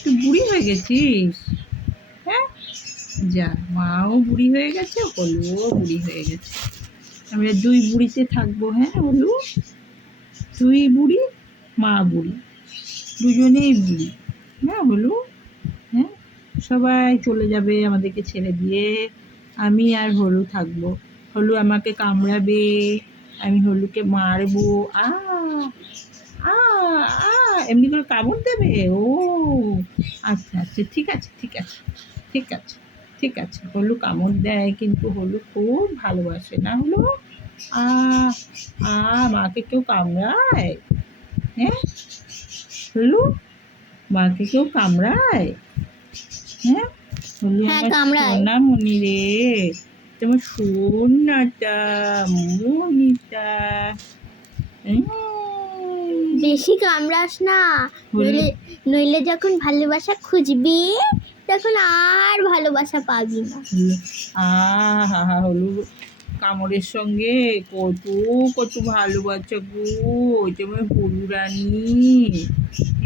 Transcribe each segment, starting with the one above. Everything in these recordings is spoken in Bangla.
তুই বুড়ি হয়ে গেছিস? হ্যাঁ, যা, মাও বুড়ি হয়ে গেছে, হলুও বুড়ি হয়ে গেছে। আমরা দুই বুড়িতে থাকবো। হ্যাঁ হলু, তুই বুড়ি, মা বুড়ি, দুজনেই বুড়ি। হ্যাঁ হলু। হ্যাঁ, সবাই চলে যাবে আমাদেরকে ছেড়ে দিয়ে, আমি আর হলু থাকবো। হলু আমাকে কামড়াবে, আমি হলুকে মারবো। আ আ আ এমনি করে কামড় দেবে। ও আচ্ছা আচ্ছা, ঠিক আছে ঠিক আছে ঠিক আছে ঠিক আছে। হলু কামড় দেয়, কিন্তু হলু খুব ভালোবাসে, না হলু? আ আ মাকে কেউ কামড়ায়? হ্যাঁ হলু, মাকে কেউ কামড়ায়? হ্যাঁ হলু হ্যাঁ, আমার কামড়ায়। সোনামণি রে, তোমার সোনাটা, মনিটা। উম, বেশি কামড়াস না, হলু নইলে নইলে যখন ভালোবাসা খুঁজবি তখন আর ভালোবাসা পাবি না। আহা হলু কামড়ের সঙ্গে কত কত ভালোবাসা গো, তোমার হলু রানী।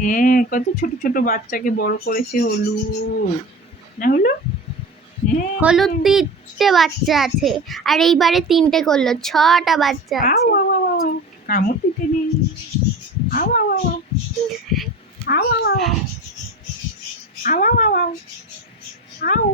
হ্যাঁ, কত ছোট ছোট বাচ্চাকে বড় করেছে হলু, না হলু? হ্যাঁ। হলুদ 3টে বাচ্চা আছে, আর এইবারে 3টে করলো, 6টা বাচ্চা আউ আছে। আউ আউ আউ, কামড় দিতে নেই। আউ আউ আউ আউ, আউ আউ আউ আউ, আউ আউ আউ আউ, আউ